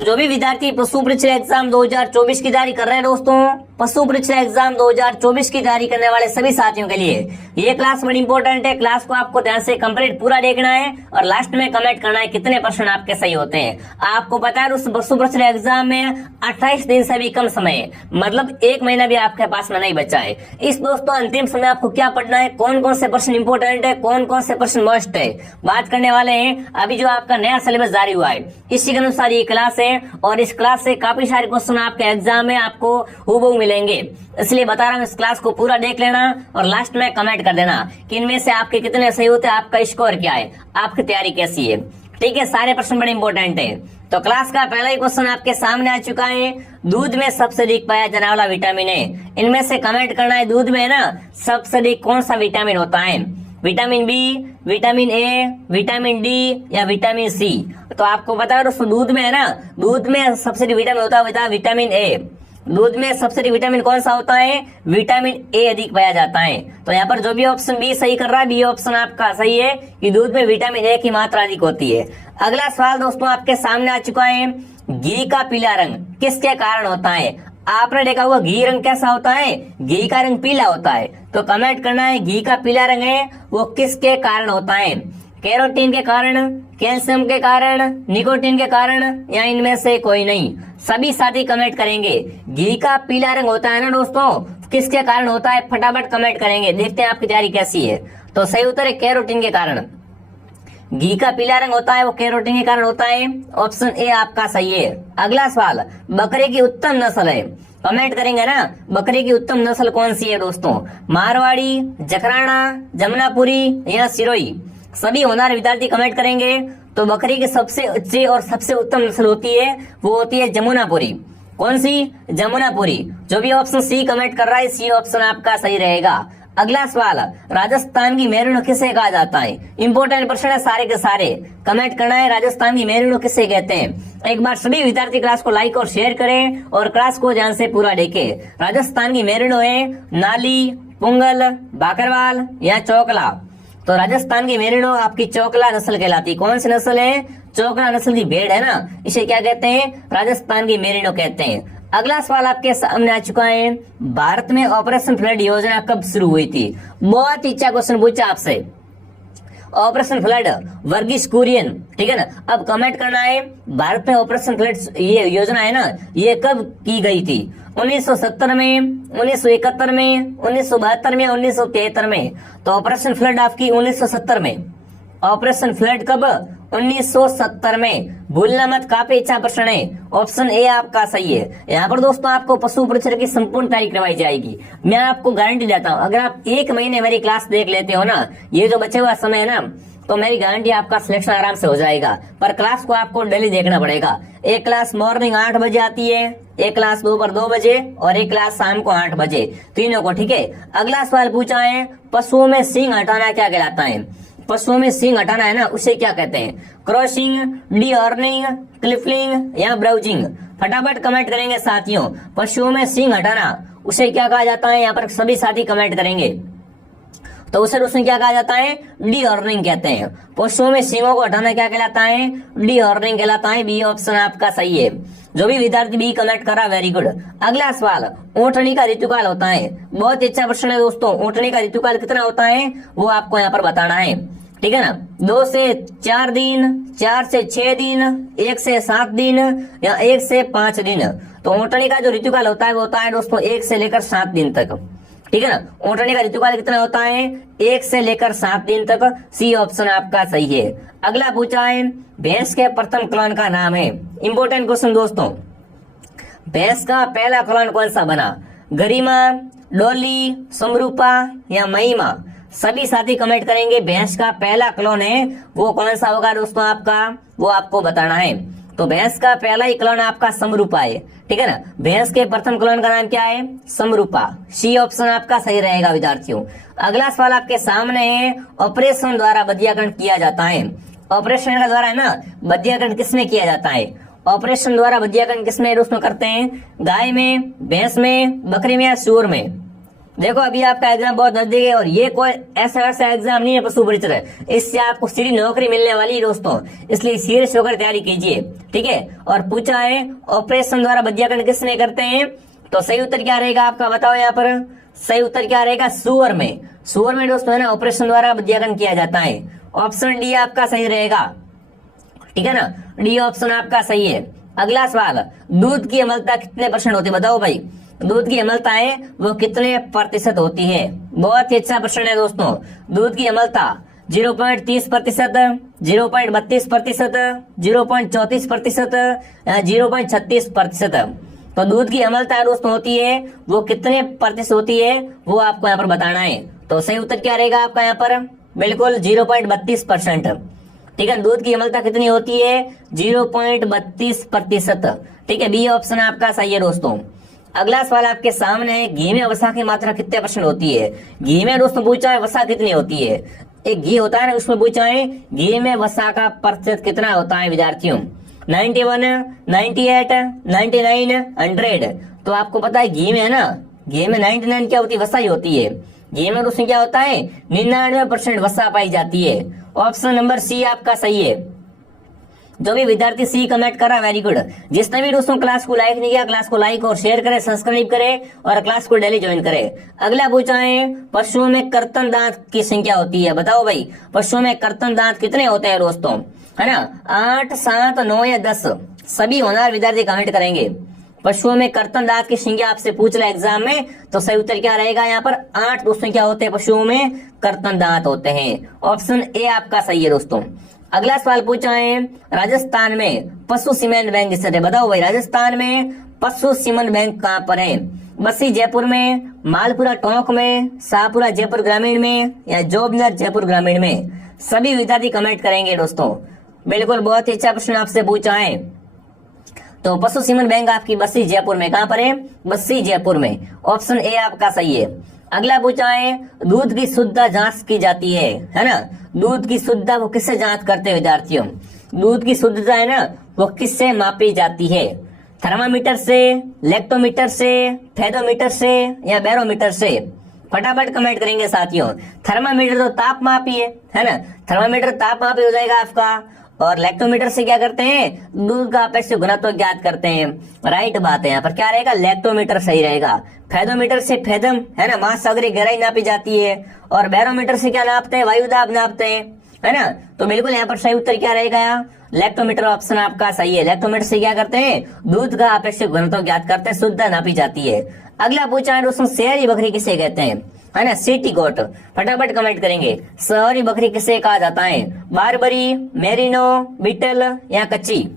जो भी विद्यार्थी पशु परीक्षा एग्जाम 2024 की तैयारी कर रहे हैं दोस्तों, पशु परीक्षा एग्जाम 2024 की तैयारी करने वाले सभी साथियों के लिए ये क्लास बड़ी इंपॉर्टेंट है। क्लास को आपको ध्यान से कंप्लीट पूरा देखना है और लास्ट में कमेंट करना है कितने परसेंट आपके सही होते हैं। आपको पता है उस पशु परीक्षा एग्जाम में 28 दिन से भी कम समय है, मतलब 1 महीना भी आपके पास में नहीं बचा है। इस दोस्तों अंतिम समय आपको क्या पढ़ना है, कौन कौन से प्रश्न इंपॉर्टेंट है, कौन कौन से प्रश्न मस्ट है, बात करने वाले हैं। अभी जो आपका नया सिलेबस जारी हुआ है इसी के अनुसार ये क्लास है और इस क्लास से काफी सारे क्वेश्चन आपके एग्जाम में आपको हूबहू मिलेंगे, इसलिए बता रहा हूँ इस क्लास को पूरा देख लेना और लास्ट में कमेंट कर देना कि इनमें से आपके कितने सही होते हैं, आपका स्कोर क्या है, आपकी तैयारी कैसी है। ठीक है, सारे प्रश्न बड़े इंपॉर्टेंट है। तो क्लास का पहला ही क्वेश्चन आपके सामने आ चुका है, दूध में सबसे अधिक पाया जाने वाला विटामिन है। इनमें से कमेंट करना है दूध में ना सबसे अधिक कौन सा विटामिन होता है, vitamin B, vitamin A, vitamin D या विटामिन सी। तो आपको पता है दोस्तों दूध में है ना, दूध में सबसे अधिक विटामिन होता है विटामिन ए। दूध में सबसे अधिक विटामिन कौन सा होता है, विटामिन ए अधिक पाया जाता है। तो यहाँ पर जो भी ऑप्शन बी सही कर रहा है, बी ऑप्शन आपका सही है कि दूध में विटामिन ए की मात्रा अधिक होती है। अगला सवाल दोस्तों आपके सामने आ चुका है, घी का पीला रंग किसके कारण होता है। आपने देखा होगा घी रंग कैसा होता है, घी का रंग पीला होता है। तो कमेंट करना है घी का पीला रंग है वो किसके कारण होता है, कैरोटीन के कारण, कैल्शियम के कारण, निकोटीन के कारण या इनमें से कोई नहीं। सभी साथी कमेंट करेंगे घी का पीला रंग होता है ना दोस्तों, किसके कारण होता है, फटाफट कमेंट करेंगे। देखते हैं आपकी तैयारी कैसी है। तो सही उत्तर है कैरोटीन के कारण। घी का पीला रंग होता है वो कैरोटीन के कारण होता है, ऑप्शन ए आपका सही है। अगला सवाल, बकरे की उत्तम नस्ल है, कमेंट करेंगे ना बकरे की उत्तम नस्ल कौन सी है दोस्तों, मारवाड़ी, जखराना, जमुनापुरी या सिरोही। सभी होनहार विद्यार्थी कमेंट करेंगे। तो बकरी की सबसे अच्छी और सबसे उत्तम नस्ल होती है वो होती है जमुनापुरी। कौन सी, जमुनापुरी। जो भी ऑप्शन सी कमेंट कर रहा है सी ऑप्शन आपका सही रहेगा। अगला सवाल, राजस्थान की मेरुण किसे कहा जाता है। इंपॉर्टेंट प्रश्न है सारे के सारे, कमेंट करना है राजस्थान की मेरुण किसे कहते हैं। एक बार सभी विद्यार्थी क्लास को लाइक और शेयर करें और क्लास को ध्यान से पूरा देखें। राजस्थान की मेरुण है नाली, पुंगल, बाकरवाल या चौकला। तो राजस्थान की मेरिनो आपकी चौकला नस्ल कहलाती है। कौन सी नस्ल है, चौकला नस्ल की भेड़ है ना, इसे क्या कहते हैं, राजस्थान की मेरिनो कहते हैं। अगला सवाल आपके सामने आ चुका है, भारत में ऑपरेशन फ्लड योजना कब शुरू हुई थी। बहुत ही अच्छा क्वेश्चन पूछा आपसे, ऑपरेशन फ्लड, वर्गीस कुरियन। ठीक है ना, अब कमेंट करना है भारत में ऑपरेशन फ्लड ये योजना है ना ये कब की गई थी, 1970 में, 1971 में, 1972 में, 1973 में। तो ऑपरेशन फ्लड आपकी 1970 में। ऑपरेशन फ्लड कब, 1970 में। भूलना मत, काफी अच्छा प्रश्न है, ऑप्शन ए आपका सही है। यहाँ पर दोस्तों आपको पशु परीक्षा की संपूर्ण तैयारी करवाई जाएगी। मैं आपको गारंटी देता हूँ अगर आप 1 महीने मेरी क्लास देख लेते हो ना, ये जो बचे हुआ समय है ना, तो मेरी गारंटी आपका सिलेक्शन आराम से हो जाएगा। पर क्लास को आपको डेली देखना पड़ेगा। एक क्लास मॉर्निंग 8 बजे आती है, एक क्लास दोपहर 2 बजे और एक क्लास शाम को 8 बजे, तीनों को। ठीक है, अगला सवाल पूछा है, पशुओं में सींग हटाना क्या कहलाता है। पशुओं में सींग हटाना है ना उसे क्या कहते हैं, क्रॉसिंग, डीहॉर्निंग, क्लिपलिंग या ब्राउजिंग। फटाफट कमेंट करेंगे साथियों, पशुओं में सींग हटाना उसे क्या कहा जाता है। यहाँ पर सभी साथी कमेंट करेंगे। तो उसे क्या कहा जाता है, डीहॉर्निंग कहते हैं। पशुओं में सींगों को हटाना क्या कहलाता है, डीहॉर्निंग कहलाता है। बी ऑप्शन आपका सही है। जो भी विद्यार्थी बी कमेंट करा वेरी गुड। अगला सवाल, ऊँटनी का ऋतुकाल होता है। बहुत अच्छा प्रश्न है दोस्तों, ऊँटनी का ऋतुकाल कितना होता है वो आपको यहाँ पर बताना है। ठीक है ना, 2 से 4 दिन, 4 से 6 दिन, 1 से 7 दिन या 1 से 5 दिन। तो ऊँटनी का जो ऋतुकाल होता है वो होता है दोस्तों 1 से लेकर 7 दिन तक। ठीक है ना, ऊँटनी का ऋतुकाल कितना होता है, 1 से लेकर 7 दिन तक। सी ऑप्शन आपका सही है। अगला पूछा है, भैंस के प्रथम क्लोन का नाम है। इंपोर्टेंट क्वेश्चन दोस्तों, भैंस का पहला क्लोन कौन सा बना, गरिमा, डोली, समरूपा या महिमा। सभी साथी कमेंट करेंगे भैंस का पहला क्लोन है वो कौन सा होगा दोस्तों आपका, वो आपको बताना है। तो भैंस का पहला ही क्लोन आपका समरूपा है। ठीक है ना, भैंस के प्रथम क्लोन का नाम क्या है, समरूपा। सी ऑप्शन आपका सही रहेगा विद्यार्थियों। अगला सवाल आपके सामने है, ऑपरेशन द्वारा बधियाकरण किया जाता है। ऑपरेशन का द्वारा है ना बधियाकरण किसमें किया जाता है, ऑपरेशन द्वारा बधियाकरण किसमें दोस्तों करते हैं, गाय में, भैंस में, बकरी में या सूअर में। देखो अभी आपका एग्जाम बहुत नजदीक है और ये कोई ऐसा एग्जाम नहीं है पशु परिचय, इससे आपको सीधी नौकरी मिलने वाली है दोस्तों, इसलिए सीरियस होकर तैयारी कीजिए, ठीक है। और पूछा है ऑपरेशन द्वारा वज्रीकरण किसमें करते हैं, तो सही उत्तर क्या रहेगा आपका, बताओ यहाँ पर सही उत्तर क्या रहेगा, सुअर में। सुअर में दोस्तों है ना ऑपरेशन द्वारा वज्रीकरण किया जाता है। ऑप्शन डी आपका सही रहेगा, ठीक है ना, डी ऑप्शन आपका सही है। अगला सवाल, दूध की अम्लता कितने % होती है, बताओ भाई दूध की अम्लता है वो कितने % होती है। बहुत ही अच्छा प्रश्न है दोस्तों। दूध की अम्लता 0.30%, 0.32%, 0.34%, 0.36%। तो दूध की अम्लता दोस्तों होती है वो कितने % होती है वो आपको यहाँ पर बताना है। तो सही उत्तर क्या रहेगा आपका यहाँ पर, बिल्कुल 0.32%, ठीक है। दूध की अम्लता कितनी होती है, 0.32%, ठीक है, बी ऑप्शन आपका सही है दोस्तों। अगला सवाल आपके सामने है, घी में वसा की मात्रा कितने % होती है। घी में दोस्तों पूछा है वसा कितनी होती है, एक घी होता है ना उसमें पूछा है घी में वसा का % कितना होता है विद्यार्थियों, 91, 98, 99, 100। तो आपको पता है घी में है ना, घी में 99 क्या होती है, वसा ही होती है। घी में दोस्तों क्या होता है 99% वसा पाई जाती है। ऑप्शन नंबर सी आपका सही है। जो भी विद्यार्थी सी कमेंट कर रहा है वेरी गुड। जिसने भी दोस्तों क्लास को लाइक नहीं किया, क्लास को लाइक और शेयर करें, सब्सक्राइब करें और क्लास को डेली ज्वाइन करें। अगला पूछा है पशुओं में कर्तन दांत की संख्या होती है, बताओ भाई पशुओं में कर्तन दांत कितने होते हैं दोस्तों, है ना, 8, 7, 9 या 10। सभी होनहार विद्यार्थी कमेंट करेंगे। पशुओं में कर्तन दांत की संख्या आपसे पूछ रहा एग्जाम में, तो सही उत्तर क्या रहेगा यहाँ पर, 8 दोस्तों क्या होते हैं पशुओं में कर्तन दांत होते हैं। ऑप्शन ए आपका सही है दोस्तों। अगला सवाल पूछा है राजस्थान में पशु सीमेंट बैंक स्थित है, बताओ भाई राजस्थान में पशु सीमेंट बैंक कहाँ पर है। बस्सी जयपुर में, मालपुरा टोंक में, शाहपुरा जयपुर ग्रामीण में या जोबनेर जयपुर ग्रामीण में। सभी विद्यार्थी कमेंट करेंगे दोस्तों, बिल्कुल बहुत ही अच्छा प्रश्न आपसे पूछा है। तो पशु सीमेंट बैंक आपकी बस्सी जयपुर में, कहाँ पर है, बस्सी जयपुर में। ऑप्शन ए आपका सही है। अगला पूछा है दूध की शुद्धता जांच की जाती है ना, दूध की शुद्धता वो किससे जांच करते हैं विद्यार्थियों, दूध की शुद्धता है ना वो किससे मापी जाती है, थर्मामीटर से, लैक्टोमीटर से, फेदोमीटर से या बैरोमीटर से। फटाफट कमेंट करेंगे साथियों। थर्मामीटर तो ताप मापी है ना, थर्मामीटर ताप मापी हो जाएगा आपका। और लैक्टोमीटर से क्या करते हैं, दूध का अपेक्षित घनत्व ज्ञात करते हैं। राइट बात है, यहाँ पर क्या रहेगा, लैक्टोमीटर सही रहेगा। फेदोमीटर से फेदम है ना महासागर की गहराई नापी जाती है। और बैरोमीटर से क्या नापते हैं, वायुदाब नापते हैं, है ना। तो बिल्कुल यहाँ पर सही उत्तर क्या रहेगा, यहाँ लैक्टोमीटर ऑप्शन आपका सही है। लैक्टोमीटर से क्या करते हैं, दूध का अपेक्षित घनत्व ज्ञात करते हैं, शुद्धता नापी जाती है। अगला पूछा है दोस्तों शहरी बकरी किसे कहते हैं, है ना, सिटी गोट। फटाफट कमेंट करेंगे शहरी बकरी किसे कहा जाता है, बारबरी, मेरिनो, बीटल या कच्ची।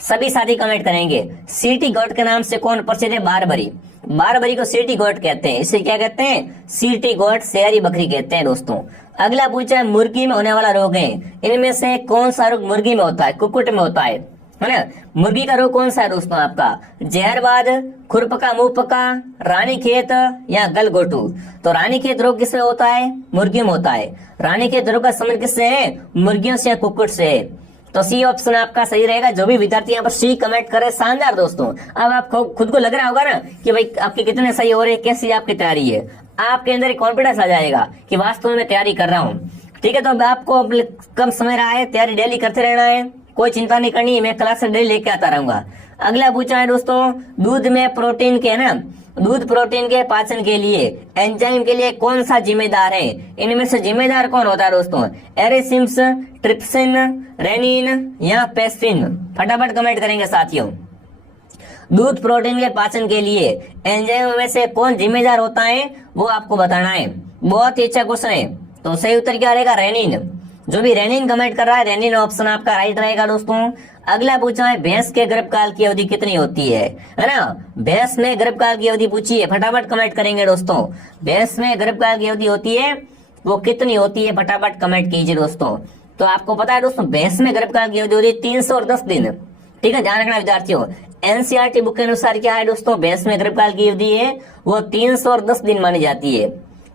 सभी साथी कमेंट करेंगे। सिटी गोट के नाम से कौन प्रसिद्ध है, बारबरी। बारबरी को सिटी गोट कहते हैं, इसे क्या कहते हैं, सिटी गोट शहरी बकरी कहते हैं दोस्तों। अगला पूछा है मुर्गी में होने वाला रोग है, इनमें से कौन सा रोग मुर्गी में होता है, कुक्कुट में होता है ना। मुर्गी का रोग कौन सा है दोस्तों आपका, जहरबाद, खुरपका, मुंहपका, रानीखेत या गलगोटू। तो रानीखेत रोग किसमें होता है, मुर्गी में होता है। रानीखेत रोग का संबंध किससे है, मुर्गियों से या कुक्कुट से है। तो सी ऑप्शन आपका सही रहेगा। जो भी विद्यार्थी यहाँ पर सी कमेंट करे शानदार दोस्तों। अब आपको खुद को लग रहा होगा ना कि भाई आपके कितने सही हो रहे हैं, कैसी आपकी तैयारी है, आपके अंदर एक कॉन्फिडेंस आ जाएगा कि वास्तव में तैयारी कर रहा हूँ, ठीक है। तो अब आपको कम समय रहा है, तैयारी डेली करते रहना है, कोई चिंता नहीं करनी, मैं क्लास से डेली लेके आता रहूंगा। अगला पूछा है दोस्तों दूध में प्रोटीन के ना, दूध प्रोटीन के पाचन के लिए एंजाइम के लिए कौन सा जिम्मेदार है, इनमें से जिम्मेदार कौन होता है दोस्तों, एरिसिम्स, ट्रिप्सिन, रेनिन या पेस्टिन। फटाफट कमेंट करेंगे साथियों। दूध प्रोटीन के पाचन के लिए एंजाइम में से कौन जिम्मेदार होता है वो आपको बताना है। बहुत ही अच्छा क्वेश्चन है। तो सही उत्तर क्या रहेगा, रेनिन। जो भी रेनिन कमेंट कर रहा है, रेनिन ऑप्शन आपका राइट रहेगा दोस्तों। अगला पूछा है भैंस के गर्भकाल की अवधि कितनी होती है ना। भैंस में गर्भकाल की अवधि पूछी है, फटाफट कमेंट करेंगे दोस्तों। भैंस में गर्भकाल की अवधि होती है वो कितनी होती है, फटाफट कमेंट कीजिए दोस्तों। तो आपको पता है दोस्तों भैंस में गर्भकाल की अवधि होती है 310 दिन, ठीक है, ध्यान रखना विद्यार्थियों। एनसीईआरटी बुक के अनुसार क्या है दोस्तों, भैंस में गर्भकाल की अवधि है वो 310 दिन मानी जाती है।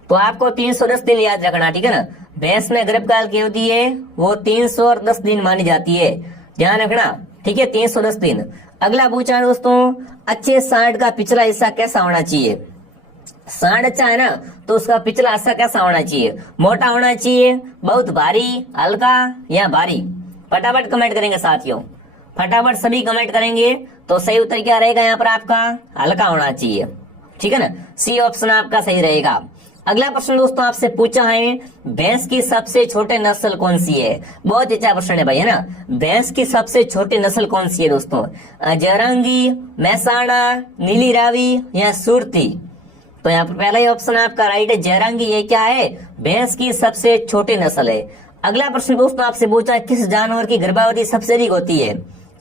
तो आपको 310 दिन याद रखना, ठीक है ना। भैंस में गर्भकाल की अवधि है वो 310 दिन मानी जाती है, ध्यान रखना, ठीक है, 310 दिन। अगला पूछा है दोस्तों अच्छे सांड का पिछला हिस्सा कैसा होना चाहिए। सांड अच्छा है ना, तो उसका पिछला हिस्सा कैसा होना चाहिए? मोटा होना चाहिए, बहुत भारी, हल्का या भारी? फटाफट कमेंट करेंगे साथियों, फटाफट सभी कमेंट करेंगे। तो सही उत्तर क्या रहेगा यहाँ पर आपका? हल्का होना चाहिए, ठीक है ना, सी ऑप्शन आपका सही रहेगा। अगला प्रश्न दोस्तों आपसे पूछा है, भैंस की सबसे छोटे नस्ल कौन सी है? बहुत अच्छा प्रश्न है भाई, है ना। भैंस की सबसे छोटी नस्ल कौन सी है दोस्तों? जरंगी, मेहसाणा, नीली रावी या सुरती? तो यहाँ पर पहला ही ऑप्शन आपका राइट है, जयरांगी। ये क्या है? भैंस की सबसे छोटी नस्ल है। अगला प्रश्न दोस्तों आपसे पूछा है, किस जानवर की गर्भावधि सबसे अधिक होती है?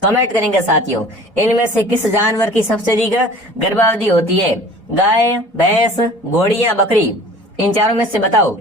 कमेंट करेंगे साथियों, इनमें से किस जानवर की सबसे अधिक गर्भावधि होती है? गाय, भैंस, घोड़ी या बकरी? इन चारों में से बताओ।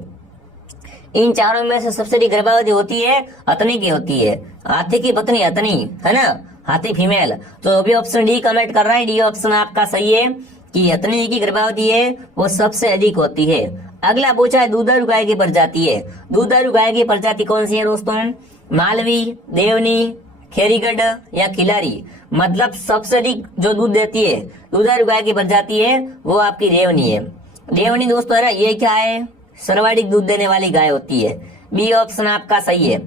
इन चारों में से सबसे अधिक गर्भावधि होती है हथनी की होती है। हाथी की पत्नी हथनी, है ना, हाथी फीमेल। तो अभी ऑप्शन डी कमेंट कर रहा है, डी ऑप्शन आपका सही है कि हथनी की गर्भावधि है वो सबसे अधिक होती है। अगला पूछा है, दुधारू गाय की प्रजाति है। दुधारू गाय की प्रजाति कौन सी है दोस्तों? मालवी, देवनी, खेरीगढ़ या खिलारी? मतलब सबसे अधिक जो दूध देती है दुधारू गाय की प्रजाति है वो आपकी रेवनी है। रेवनी दोस्तों है ना, ये क्या है? सर्वाधिक दूध देने वाली गाय होती है। बी ऑप्शन आपका सही है,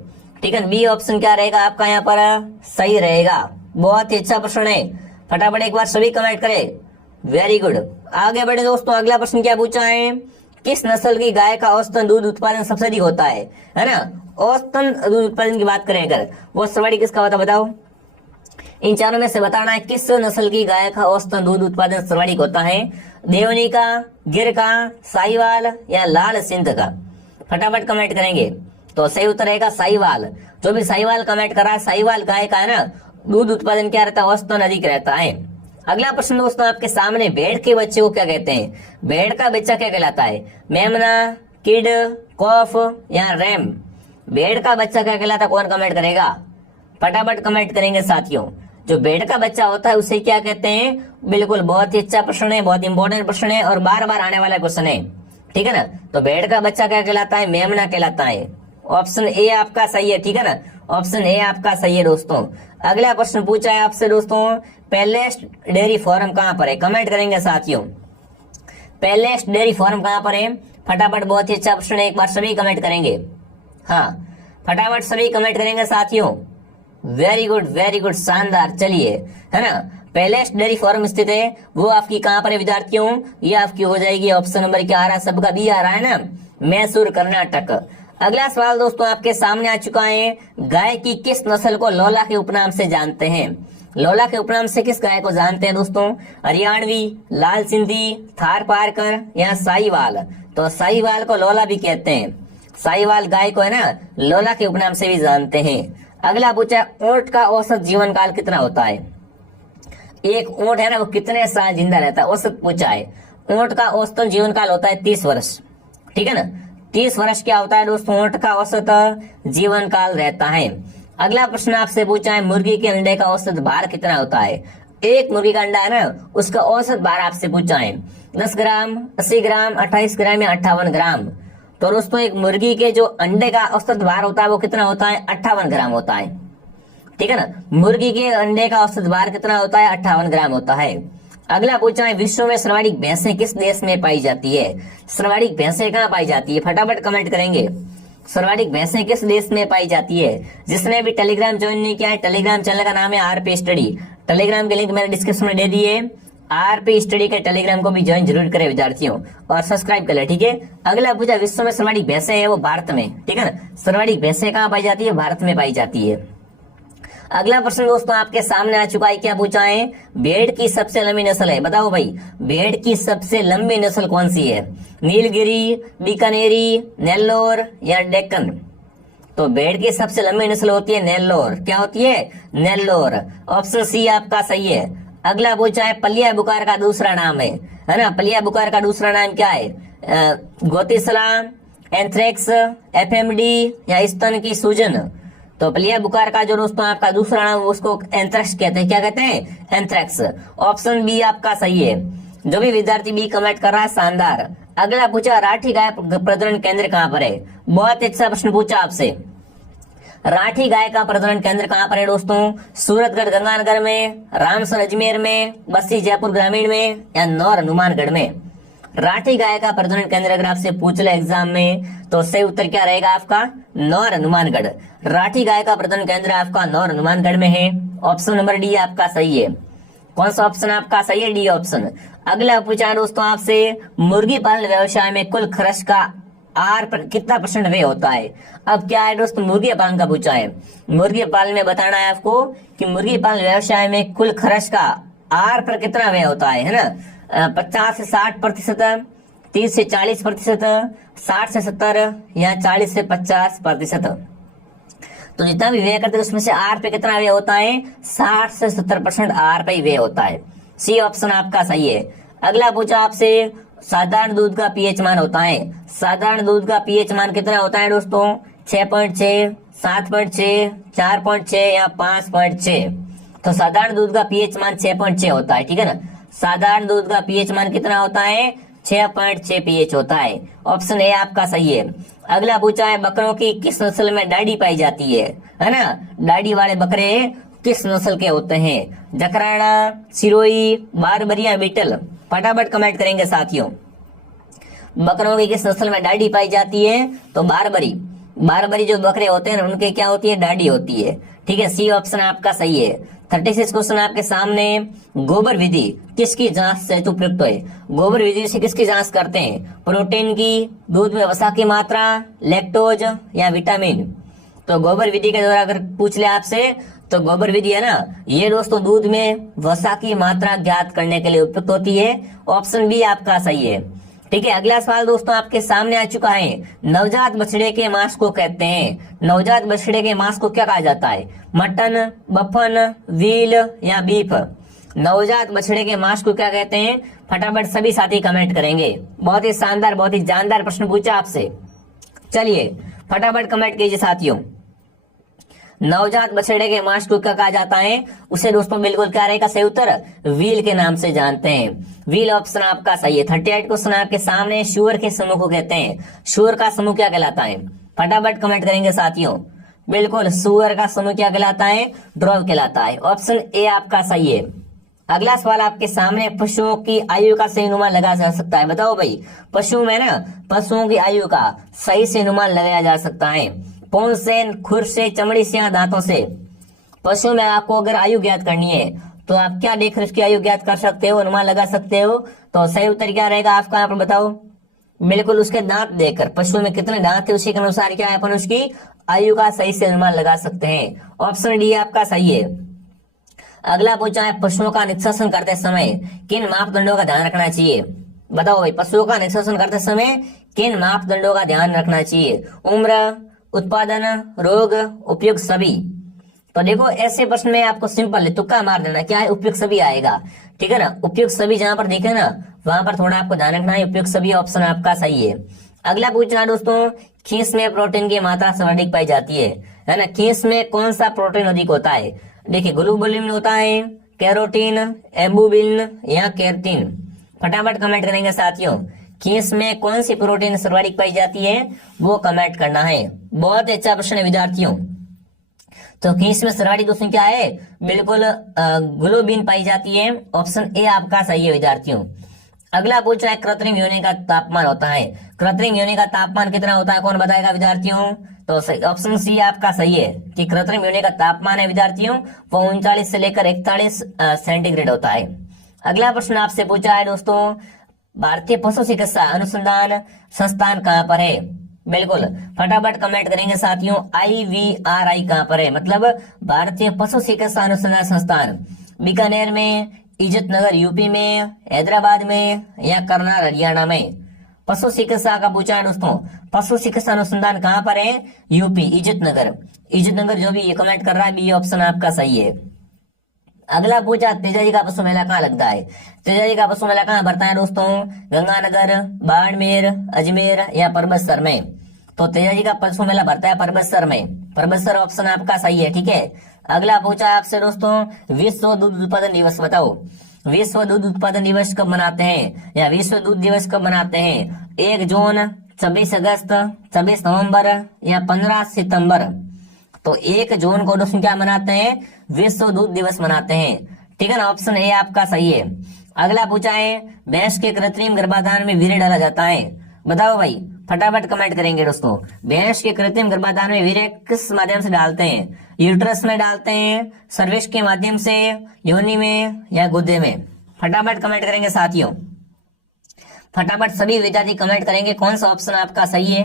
ठीक है। बी ऑप्शन क्या रहेगा आपका यहाँ पर? सही रहेगा। बहुत ही अच्छा प्रश्न है, फटाफट एक बार सभी कमेंट करें। Very good. आगे बढ़े दोस्तों, अगला प्रश्न क्या पूछा है, किस नस्ल की गाय का औसतन दूध उत्पादन सबसे अधिक होता है ना? औसतन दूध उत्पादन की बात करें अगर, वो सर्वाधिक किसका होता है बताओ? इन चारों में से बताना है किस नस्ल की गाय का औसतन दूध उत्पादन सर्वाधिक होता है? देवनी का, गिर का, साहिवाल या लाल सिंध का? फटाफट कमेंट करेंगे। तो सही उत्तर रहेगा साहिवाल। जो भी साहिवाल कमेंट कर रहा है, साहिवाल गाय का है ना दूध उत्पादन क्या रहता है? औसतन अधिक रहता है। अगला प्रश्न दोस्तों आपके सामने, भेड़ के बच्चे को क्या कहते हैं? भेड़ का बच्चा क्या कहलाता है? मेमना, किड, कॉफ या रैम? भेड़ का बच्चा क्या कहलाता है? कौन कमेंट करेगा? फटाफट कमेंट करेंगे साथियों। जो भेड़ का बच्चा होता है उसे क्या कहते हैं? बिल्कुल, बहुत ही अच्छा प्रश्न है, बहुत इंपॉर्टेंट प्रश्न है और बार बार आने वाला क्वेश्चन है, ठीक है ना। तो भेड़ का बच्चा क्या कहलाता है? मेमना कहलाता है। ऑप्शन ए आपका सही है, ठीक है ना, ऑप्शन ए आपका सही है दोस्तों। अगला प्रश्न पूछा है आपसे दोस्तों, पैलेस्ट डेयरी फार्म कहाँ पर है? कमेंट करेंगे साथियों, पैलेस्ट डेयरी फार्म कहाँ पर है? फटाफट, बहुत ही अच्छा प्रश्न है, एक बार सभी कमेंट करेंगे। हाँ, फटाफट सभी कमेंट करेंगे साथियों। वेरी गुड, शानदार। चलिए, है ना, पैलेस्ट डेयरी फार्म स्थित है, वो आपकी कहाँ पर है विद्यार्थियों? ये आपकी हो जाएगी ऑप्शन नंबर क्या आ रहा है? सबका बी आ रहा है ना, मैसूर, कर्नाटक। अगला सवाल दोस्तों आपके सामने आ चुका है, गाय की किस नस्ल को लोला के उपनाम से जानते हैं? लोला के उपनाम से किस गाय को जानते हैं दोस्तों? हरियाणवी, लाल सिंधी, थार पारकर या साहिवाल? तो साहिवाल को लोला भी कहते हैं, साहिवाल गाय को है ना लोला के उपनाम से भी जानते हैं। अगला पूछा, ऊंट का औसत जीवन काल कितना होता है? एक ऊंट है ना वो कितने साल जिंदा रहता है? औसत पूछा है। ऊंट का औसतन जीवन काल होता है 30 वर्ष, ठीक है ना, 30 वर्ष क्या होता है दोस्तों? ऊंट का औसत जीवन काल रहता है। अगला प्रश्न आपसे पूछा है, मुर्गी के अंडे का औसत भार कितना होता है? एक मुर्गी का अंडा है ना उसका औसत भार आपसे पूछा है, 10 ग्राम, 80 ग्राम, 28 ग्राम या 58 ग्राम? तो दोस्तों एक मुर्गी के जो अंडे का औसत भार होता है वो कितना होता है? 58 ग्राम होता है, ठीक है ना। मुर्गी के अंडे का औसत भार कितना होता है? 58 ग्राम होता है। अगला पूछा है, विश्व में सर्वाधिक भैंसें किस देश में पाई जाती है? सर्वाधिक भैंसें कहाँ पाई जाती है? फटाफट कमेंट करेंगे। सर्वाधिक भैंसें किस देश में पाई जाती है? जिसने भी टेलीग्राम ज्वाइन नहीं किया है, टेलीग्राम चैनल का नाम है आरपी स्टडी, टेलीग्राम के लिंक मैंने डिस्क्रिप्शन में दे दिए। आरपी स्टडी के टेलीग्राम को भी ज्वाइन जरूर करें विद्यार्थियों और सब्सक्राइब कर ले, ठीक है। अगला पूछा, विश्व में सर्वाधिक भैंसें है वो भारत में, ठीक है ना, सर्वाधिक भैंसें कहाँ पाई जाती है? भारत में पाई जाती है। अगला प्रश्न दोस्तों आपके सामने आ चुका है, क्या पूछा है? भेड़ की सबसे लंबी नस्ल है, बताओ भाई, भेड़ की सबसे लंबी नस्ल कौन सी है? नीलगिरी, बीकानेरी, नेल्लोर या डेक्कन? तो भेड़ की सबसे लंबी नस्ल होती है नेल्लोर। क्या होती है? नेल्लोर। ऑप्शन सी आपका सही है। अगला पूछा है, पलिया बुखार का दूसरा नाम है ना, पलिया बुखार का दूसरा नाम क्या है? गोतिसला, एंथ्रेक्स, एफएमडी या स्तन की सूजन? तो पलिया बुखार का जो दोस्तों आपका दूसरा नाम उसको एंथ्रेक्स कहते हैं। क्या कहते हैं? एंथ्रेक्स। ऑप्शन बी आपका सही है। जो भी विद्यार्थी बी कमेंट कर रहा है, शानदार। अगला पूछा, राठी गाय प्रजनन केंद्र कहाँ पर है? बहुत अच्छा प्रश्न पूछा आपसे। राठी गाय का प्रजनन केंद्र कहाँ पर है दोस्तों? सूरतगढ़ गंगानगर में, रामसर अजमेर में, बस्सी जयपुर ग्रामीण में या नौर हनुमानगढ़ में? राठी गाय का प्रजनन केंद्र अगर आपसे पूछ ले एग्जाम में तो सही उत्तर क्या रहेगा आपका? नौर हनुमानगढ़। राठी गाय का प्रजनन केंद्र आपका नौर हनुमानगढ़ में है। ऑप्शन नंबर डी आपका सही है। कौन सा ऑप्शन आपका सही है? D option. अगला पूछा है दोस्तों आपसे, मुर्गी पालन व्यवसाय में कुल खर्च का आर पर कितना % व्यय होता है? अब क्या है दोस्तों, मुर्गी पालन का पूछा है। मुर्गी पालन में बताना है आपको कि मुर्गी पालन व्यवसाय में कुल खर्च का आर पर कितना व्यय होता है ना? 50 से 60%, 30 से 40%, 60 से 70 या 40 से 50%। तो जितना भी व्यय करते हैं उसमें से आर पे कितना व्यय होता है? 60 से 70% आर पे ही व्यय होता है। सी ऑप्शन आपका सही है। अगला पूछा आपसे, साधारण दूध का पीएच मान होता है। साधारण दूध का पीएच मान कितना होता है दोस्तों? 6.6, 7.6, 4.6 या 5.6। तो साधारण दूध का पीएच मान 6.6 होता है, ठीक है ना। साधारण दूध का पीएच मान कितना होता है? 6.6 पीएच होता है। ऑप्शन ए आपका सही है। अगला पूछा है, बकरों की किस नस्ल में डाढ़ी पाई जाती है ना? डाढ़ी वाले बकरे किस नस्ल के होते हैं? जकराना, सिरोही, बारबरी या बीटल? फटाफट कमेंट करेंगे साथियों। बकरों की किस नस्ल में डाढ़ी पाई जाती है? तो बारबरी। बारबरी जो बकरे होते हैं उनके क्या होती है? डाढ़ी होती है, ठीक है। सी ऑप्शन आपका सही है। 36 क्वेश्चन आपके सामने, गोबर विधि किसकी जांच से हेतु प्रयुक्त है? गोबर विधि से किसकी जांच करते हैं? प्रोटीन की, दूध में वसा की मात्रा, लैक्टोज या विटामिन? तो गोबर विधि के द्वारा अगर पूछ ले आपसे तो गोबर विधि है ना, ये दोस्तों दूध में वसा की मात्रा ज्ञात करने के लिए उपयुक्त होती है। ऑप्शन बी आपका सही है, ठीक है। अगला सवाल दोस्तों आपके सामने आ चुका है, नवजात बछड़े के मांस को कहते हैं। नवजात बछड़े के मांस को क्या कहा जाता है? मटन, बफन, व्हील या बीफ? नवजात बछड़े के मांस को क्या कहते हैं? फटाफट सभी साथी कमेंट करेंगे। बहुत ही शानदार, बहुत ही जानदार प्रश्न पूछा आपसे। चलिए फटाफट कमेंट कीजिए साथियों। नवजात बछड़े के मांस को क्या कहा जाता है? उसे दोस्तों बिल्कुल क्या रहेगा सही उत्तर? व्हील के नाम से जानते हैं। व्हील ऑप्शन आपका सही है। 38 क्वेश्चन आपके सामने, शुअर के समूह को कहते हैं। शुअर का समूह क्या कहलाता है? फटाफट कमेंट करेंगे साथियों। बिल्कुल, शुअर का समूह क्या कहलाता है? ड्रॉव कहलाता है। ऑप्शन ए आपका सही है। अगला सवाल आपके सामने, पशुओं की आयु का सही अनुमान लगा जा सकता है? बताओ भाई, पशु में ना पशुओं की आयु का सही से अनुमान लगाया जा सकता है। पूंछ से, खुर से, चमड़ी से या दांतों से? पशु में आपको अगर आयु ज्ञात करनी है तो आप क्या देख उसकी आयु ज्ञात कर सकते हो, अनुमान लगा सकते हो। तो सही उत्तर क्या रहेगा आपका यहाँ पर बताओ? बिल्कुल, उसके दांत देखकर, पशु में कितने दांत है उसी के अनुसार क्या है अपन उसकी आयु का सही से अनुमान लगा सकते हैं। ऑप्शन डी आपका सही है। अगला पूछा है, पशुओं का निष्कासन करते समय किन मापदंडों का ध्यान रखना चाहिए? बताओ भाई, पशुओं का निष्कासन करते समय किन मापदंडों का ध्यान रखना चाहिए? उम्र, उत्पादन, रोग, उपयुक्त सभी? तो देखो ऐसे प्रश्न में आपको सिंपल है, तुक्का मार देना, क्या है? उपयुक्त सभी आएगा, ठीक है ना। उपयुक्त सभी जहां पर दिखे ना वहां पर थोड़ा आपको ध्यान रखना है। उपयुक्त सभी ऑप्शन आपका सही है। अगला पूछना दोस्तों, खीस में प्रोटीन की मात्रा सर्वाधिक पाई जाती है ना? खीस में कौन सा प्रोटीन अधिक होता है? देखिए, ग्लोबुलिन होता है, कैरोटीन, एम्बुबिन या केराटिन? फटाफट कमेंट करेंगे साथियों। खीस में कौन सी प्रोटीन सर्वाधिक पाई जाती है वो कमेंट करना है। बहुत अच्छा प्रश्न है विद्यार्थियों। तो खीस में सर्वाधिक दोस्तों क्या है? बिल्कुल ग्लोबिन पाई जाती है। ऑप्शन ए आपका सही है विद्यार्थियों। अगला पूछा है, कृत्रिम योनि का तापमान होता है। कृत्रिम योनि का तापमान कितना होता है? कौन बताएगा विद्यार्थियों? तो ऑप्शन सी आपका सही है कि कृत्रिम योनि का तापमान है विद्यार्थियों वो 39 से लेकर 41 सेंटीग्रेड होता है। अगला प्रश्न आपसे पूछा है दोस्तों, भारतीय पशु चिकित्सा अनुसंधान संस्थान कहाँ पर है? बिल्कुल, फटाफट कमेंट करेंगे साथियों। IVRI कहाँ पर है? मतलब भारतीय पशु चिकित्सा अनुसंधान संस्थान बीकानेर में, इज्जत नगर यूपी में, हैदराबाद में या करनाल हरियाणा में? पशु चिकित्सा का पूछा है दोस्तों। पशु चिकित्सा अनुसंधान कहाँ पर है? यूपी, इज्जत नगर। इज्जत नगर जो भी ये कमेंट कर रहा है बी ऑप्शन आपका सही है। अगला पूछा, तेजाजी का पशु मेला कहाँ लगता है? तेजाजी का पशु मेला कहाँ भरता है दोस्तों? गंगानगर, बाड़मेर, अजमेर या परबतसर में? तो तेजाजी का पशु मेला भरता है परबतसर में। परबतसर ऑप्शन आपका सही है, ठीक है। अगला पूछा आपसे दोस्तों, विश्व दूध उत्पादन दिवस बताओ। विश्व दूध उत्पादन दिवस कब मनाते हैं या विश्व दूध दिवस कब मनाते हैं? 1 जून, 26 अगस्त, 26 नवंबर या 15 सितंबर? तो 1 जून को दोस्तों क्या मनाते हैं? विश्व दूध दिवस मनाते हैं, ठीक है ना। ऑप्शन ए आपका सही है। अगला पूछा है भैंस के कृत्रिम गर्भाधान में वीर्य डाला जाता है। बताओ भाई, फटाफट कमेंट करेंगे दोस्तों। भैंस के कृत्रिम गर्भाधान में वीर्य किस माध्यम से डालते हैं? यूट्रस में डालते हैं, सर्विक्स के माध्यम से, योनि में, या गुद्दे में? फटाफट कमेंट करेंगे साथियों, फटाफट सभी विद्यार्थी कमेंट करेंगे कौन सा ऑप्शन आपका सही है।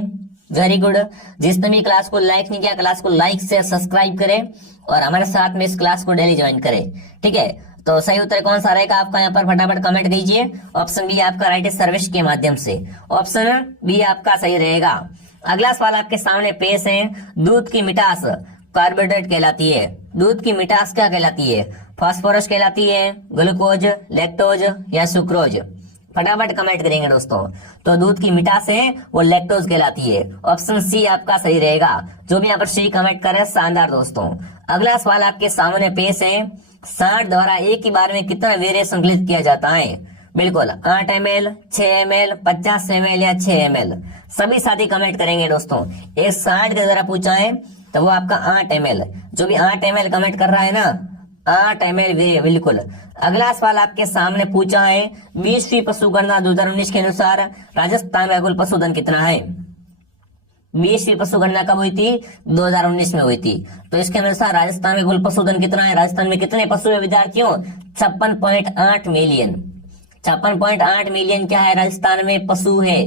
Very good. जिसने भी क्लास को लाइक नहीं किया, क्लास को लाइक से सब्सक्राइब करें और हमारे साथ में इस क्लास को डेली ज्वाइन करें। ठीक है, तो सही उत्तर कौन सा रहेगा आपका? यहाँ पर फटाफट कमेंट कीजिए। ऑप्शन बी आपका राइट है, सर्विस के माध्यम से। ऑप्शन बी आपका सही रहेगा। अगला सवाल आपके सामने पेश है। दूध की मिठास कार्बोहाइड्रेट कहलाती है। दूध की मिठास क्या कहलाती है? फास्फोरस कहलाती है, ग्लूकोज, लैक्टोज, या सुक्रोज? फटाफट कमेंट करेंगे दोस्तों। तो दूध की मिठास है वो लैक्टोज कहलाती है। ऑप्शन सी आपका सही रहेगा। जो भी यहाँ पर सी कमेंट करे शानदार दोस्तों। अगला सवाल आपके सामने पेश है। सांड द्वारा एक ही बार में कितना वीर्य संकलित किया जाता है? बिल्कुल 8 ml, 6 ml, 50 ml या 6 ml? सभी साथी कमेंट करेंगे दोस्तों। एक सांड के द्वारा पूछा है तो वो आपका 8 ml। जो भी 8 ml कमेंट कर रहा है ना, 8 ml वीर्य, बिल्कुल। अगला सवाल आपके सामने पूछा है। 20वीं पशु गणना 2019 के अनुसार राजस्थान में कुल पशुधन कितना है? 20वीं पशु गणना कब हुई थी? 2019 में हुई थी। तो इसके अनुसार राजस्थान में कुल पशुधन कितना है? राजस्थान में कितने पशु है विद्यार्थियों? 56.8 मिलियन। 56.8 मिलियन क्या है? राजस्थान में पशु है।